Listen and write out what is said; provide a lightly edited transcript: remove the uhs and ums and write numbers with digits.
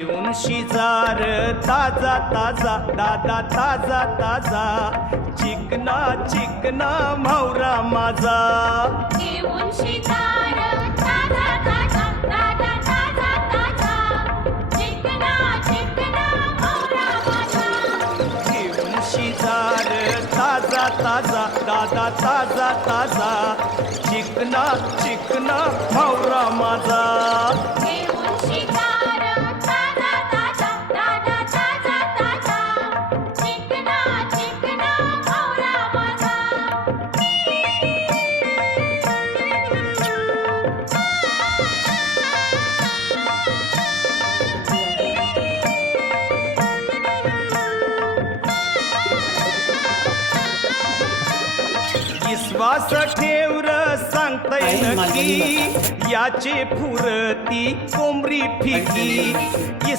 येऊन शिजार ताजा ताजा दादा ताजा ताजा चिकना चिकना म्हावरा माझा घेऊन शिकार ताजा ताजा ताजा ताजा ताजा चिकना चिकना मोरा माझा येऊन शिजार ताजा ताजा दादा ताजा ताजा चिकना चिकना म्हावरा माझा घेऊन शिकार ताजा ताजा ताजा ताजा ताजा चिकना चिकना मोरा माझा विश्वास ठेवर सांगताय नक्की याचे फुरती कोंबरी फिकी